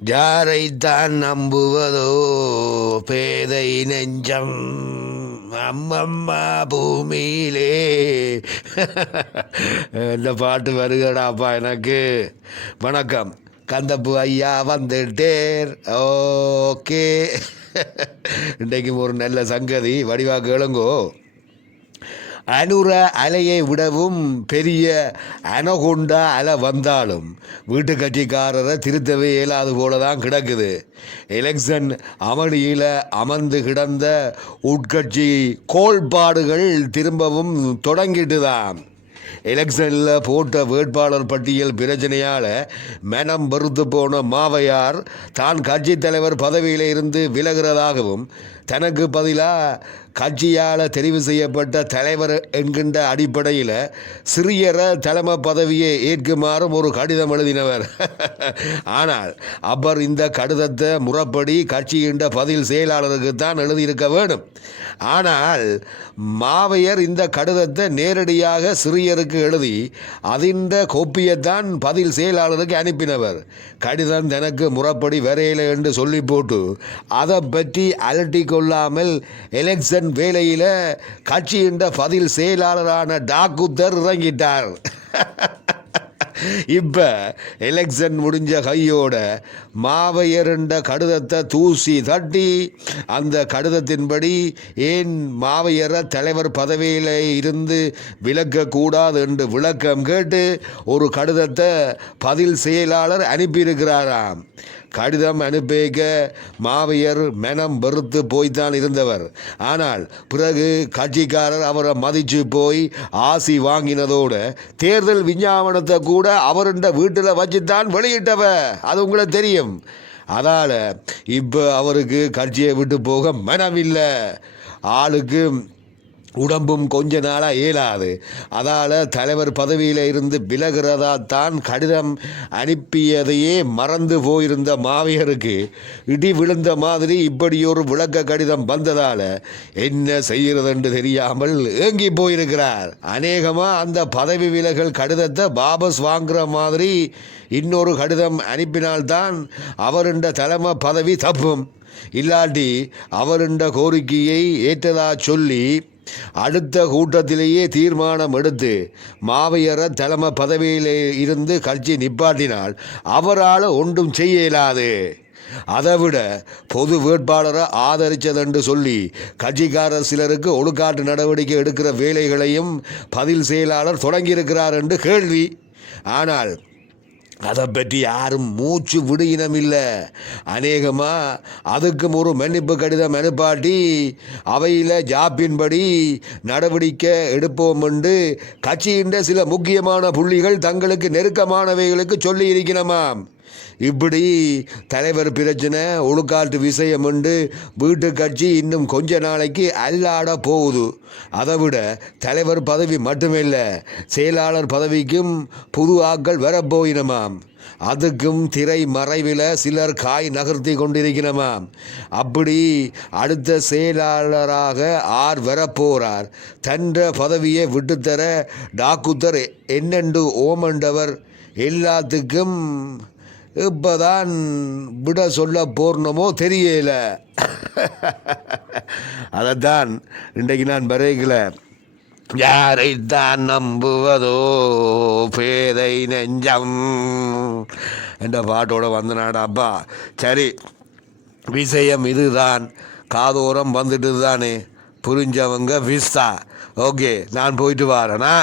யாரைத்தான் நம்புவதோ பேதை நெஞ்சம் அம்மம்மா பூமியிலே. இந்த பாட்டு வருகடாப்பா எனக்கு. வணக்கம், கந்தப்பு ஐயா வந்துட்டேர். ஓகே, இன்றைக்கும் ஒரு நல்ல சங்கதி வடிவா கேளுங்கோ. அனுர அலையை விடவும் பெரிய அனகொண்டா அலை வந்தாலும் வீட்டு கட்சிக்காரரை திருத்தவே இயலாது போல தான் கிடக்குது. எலெக்ஷன் அமளியில் அமர்ந்து கிடந்த உட்கட்சி கோள்பாடுகள் திரும்பவும் தொடங்கிட்டு தான். எலெக்ஷனில் போட்ட வேட்பாளர் பட்டியல் பிரச்சனையால் மனம் வெறுத்து போன மாவையார் தான் கட்சி தலைவர் பதவியில் இருந்து விலகிறதாகவும் தனக்கு பதிலாக கட்சியால் தெரிவு செய்யப்பட்ட தலைவர் என்கின்ற அடிப்படையில் சிறியரை தலைமை பதவியை ஏற்குமாறும் ஒரு கடிதம் எழுதினவர். ஆனால் அவர் இந்த கடிதத்தை முறைப்படி கட்சியின் பதில் செயலாளருக்கு தான் எழுதியிருக்க வேண்டும். ஆனால் மாவையர் இந்த கடிதத்தை நேரடியாக சிறியருக்கு எழுதி அதின் கோப்பியைத்தான் பதில் செயலாளருக்கு அனுப்பினவர். கடிதம் தனக்கு முறைப்படி வரையில என்று சொல்லி போட்டு அதை பற்றி அலட்டி கொள்ளாமல் எலெக்ஷன் வேலையில் கட்சியின் பதில் செயலாளரான டாக்குத்தர் இறங்கிட்டார். இப்போ எலெக்ஷன் முடிஞ்ச கையோட மாவையர்ன்ற கடிதத்தை தூசி தட்டி அந்த கடிதத்தின்படி ஏன் மாவையரை தலைவர் பதவியில் இருந்து விலக்கக்கூடாது என்று விளக்கம் கேட்டு ஒரு கடிதத்தை பதில் செயலாளர் அனுப்பியிருக்கிறாராம். கடிதம் அனுப்பிக்க மாவையர் மனம் வெறுத்து போய்தான் இருந்தவர். ஆனால் பிறகு கட்சிக்காரர் அவரை மதித்து போய் ஆசி வாங்கினதோடு தேர்தல் விஞ்ஞாபனத்தை கூட அவருடைய வீட்டில் வச்சுத்தான் வெளியிட்டவ. அது உங்களுக்கு தெரியும். அதால் இப்போ அவருக்கு கட்சியை விட்டு போக மனமில்லை. ஆளுக்கு உடம்பும் கொஞ்ச நாளாக இயலாது. அதால் தலைவர் பதவியில் இருந்து விலகிறதா தான் கடிதம் அனுப்பியதையே மறந்து போயிருந்த மாவையருக்கு இடி விழுந்த மாதிரி இப்படி ஒரு விளக்க கடிதம் வந்ததால் என்ன செய்கிறதுன்னு தெரியாமல் ஏங்கி போயிருக்கிறார். அநேகமாக அந்த பதவி விலகல் கடிதத்தை வாபஸ் வாங்குற மாதிரி இன்னொரு கடிதம் அனுப்பினால்தான் அவருடைய தலைமை பதவி தப்பும். இல்லாட்டி அவருடைய கோரிக்கையை ஏற்றதா சொல்லி அடுத்த கூட்டத்திலேயே தீர்மானம் எடுத்து மாவையரை தலைமை பதவியில் இருந்து கட்சி நிப்பாட்டினால் அவரால் ஒன்றும் செய்ய இயலாது. அதை விட பொது வேட்பாளரை ஆதரித்ததென்று சொல்லி கட்சிக்காரர் சிலருக்கு ஒழுக்காட்டு நடவடிக்கை எடுக்கிற வேலைகளையும் பதில் செயலாளர் தொடங்கியிருக்கிறார் என்று கேள்வி. ஆனால் அதை பற்றி யாரும் மூச்சு விடுயினமில்லை. அநேகமாக அதுக்கும் ஒரு மன்னிப்பு கடிதம் அனுப்பாட்டி அவையில் ஜாப்பின்படி நடவடிக்கை எடுப்போம் என்று கட்சியின் சில முக்கியமான புள்ளிகள் தங்களுக்கு நெருக்கமானவைகளுக்கு சொல்லி இருக்கணுமாம். இப்படி தலைவர் பிரச்சனை ஒழுக்காட்டு விஷயம் என்று வீட்டு கட்சி இன்னும் கொஞ்ச நாளைக்கு அல்லாட போகுது. அதை விட தலைவர் பதவி மட்டுமில்லை, செயலாளர் பதவிக்கும் புது ஆட்கள் வரப்போயினமாம். அதுக்கும் திரை மறைவில் சிலர் காய் நகர்த்தி கொண்டிருக்கிறமாம். அப்படி அடுத்த செயலாளராக ஆர் வரப்போறார், தன்ற பதவியை விட்டுத்தர டாக்குத்தர் என்னென்று ஓமண்டவர் எல்லாத்துக்கும் இப்போதான் விட சொல்ல போர்ணமோ தெரியல. அதைத்தான் இன்றைக்கு நான் வரைக்கல. யாரைத்தான் நம்புவதோ பேதை நெஞ்சம் என்ற பாட்டோட வந்து நாடாப்பா. சரி, விஷயம் இதுதான். காதோரம் வந்துட்டு தானே, புரிஞ்சவங்க விஸ்தா. ஓகே, நான் போயிட்டு வரேனா.